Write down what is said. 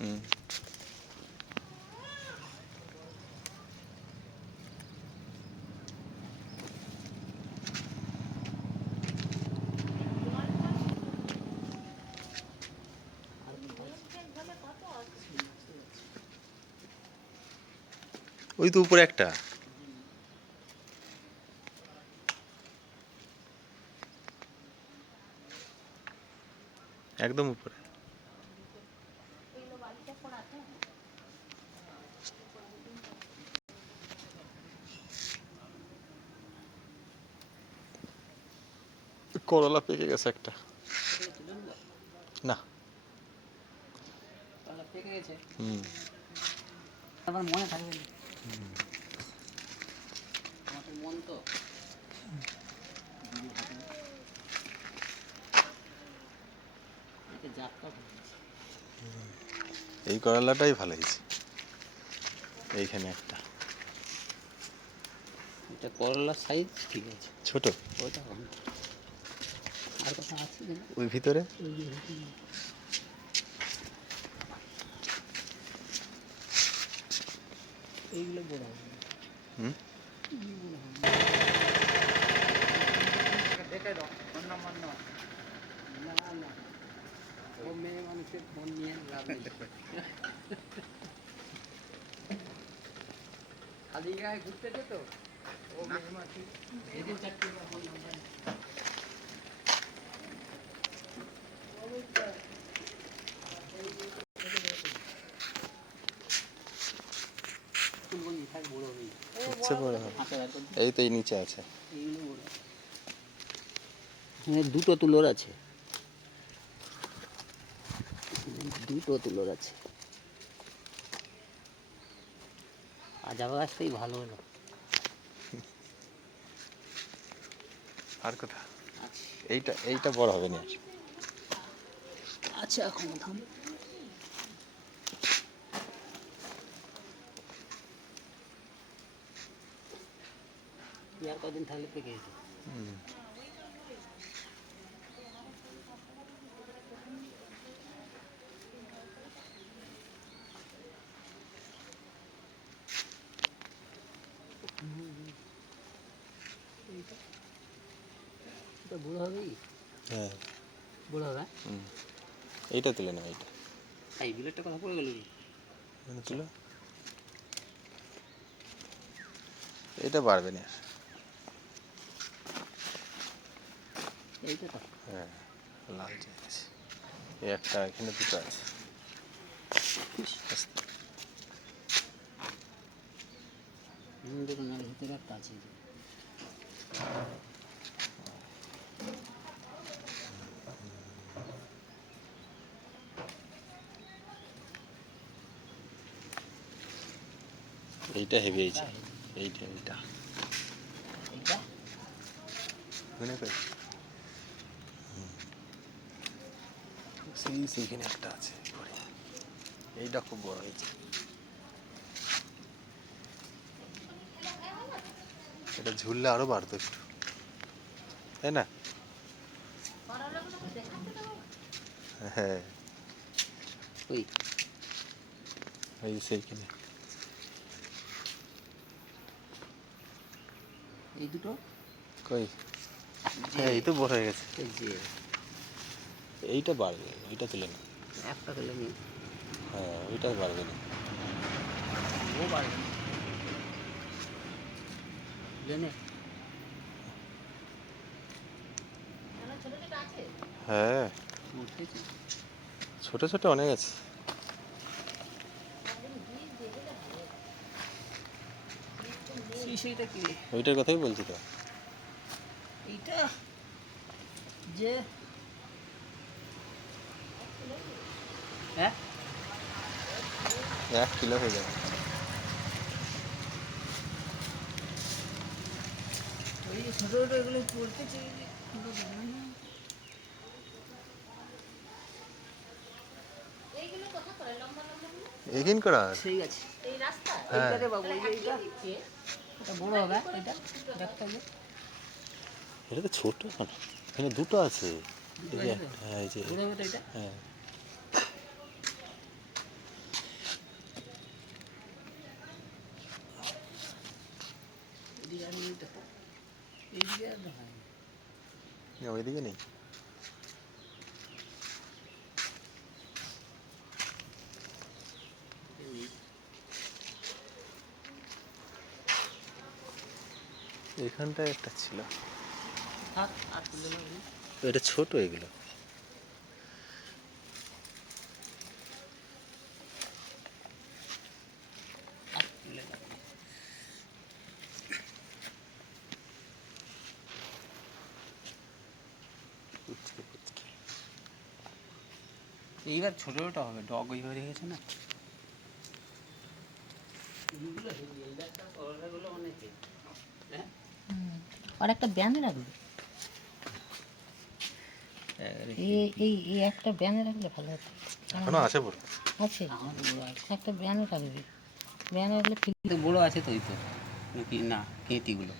হুম। ওই তো উপরে একটা। একদম উপরে। করলা পেকে গেছে একটা। না। তাহলে পেকে গেছে? হুম। আমার মনে থাকবে আমার মন তো এতে জাতটা ভালো আছে। এই করলাটাই ভালো হয়েছে। এইখানে একটা। এটা করলা সাইজ ঠিক আছে। ছোট? ওইটা আর কথা আছে ওই ভিতরে। এইগুলো বড় হবে। হুম? দেখে দাও। না না ও মেয়ে মানুষের ফোন নিয়ে লাভ নেই। খালি গায়ে ঘুরতেছে তো? ও মেয়ে মানুষ এদিন চারটে ফোন নাম্বার ফুলকপি থাক হবে। হচ্ছে বড় হবে। হাতে বার করে এই তো এই নিচে আছে। দুটো তুলোর আছে। দুটো তুলোর আছে আজাবা গাছটাই ভালো হলো। আর কোথা? আচ্ছা। এইটা এইটা বড় হবে না। আচ্ছা এখন থাম আর কদিন থাকলে পেকে যেত হুম। এটা বুড়ো হবেই হ্যাঁ। বুড়ো হবে। এইটা তুলে নাও এইটা। এই বিলেটটা কথা পড়ে গেল কি? মানে তুলো। এটা বাড়বে না। এইটা হ্যাঁ লাল এই একটা এখানে দুটো আছে। দেখুন ভিতরে একটা আছে। এইটা হেভি হয়েছে। এইটা এইটা। মনে করে সেই সেইখানে একটা আছে। এইটা খুব বড় হয়েছে। এটা ঝুললে আরও বাড়তো একটু। তাই না? হ্যাঁ। ওই। সেইখানে। এই দুটো? কই? হ্যাঁ এই তো বড় হয়ে গেছে। যে। এইটা বাড়বে ওইটা তুলে না একটা পেলে নিয়ে হ্যাঁ ওইটা বাড়বে না। ও পারবে না। জেনে হ্যাঁ। ছোট ছোট অনেক আছে। এই সেইটা কি? ওইটার কথাই বলছি তো। এইটা যে হ্যাঁ? এক কিলো হয়ে যাবে। ওই ছোটো ছোটো এগুলো পড়তে চাই এগিন করা সেই আছে। হ্যাঁ। এইটা। রে বাবু এইটা এটা বড় হবে এটা দেখতে হবে। এটা তো ছোট এখানে দুটো আছে? হ্যাঁ এই যে হ্যাঁ। ওইদিকে নেই। এখানটায় একটা ছিল। এটা ছোট এগুলো। এইবার ছোট ছোট হবে ডগ ওইভাবে রেখেছে না? এইগুলো অনেক আর একটা ব্যানে রাখবে। এই এই এই একটা ব্যানে রাখলে ভালো হতো। এখনও আছে বড়? আছে। একটা ব্যানে রাখবে। ব্যানে রাখলে বড় আছে তো ওই তো। নাকি না কেঁতিগুলো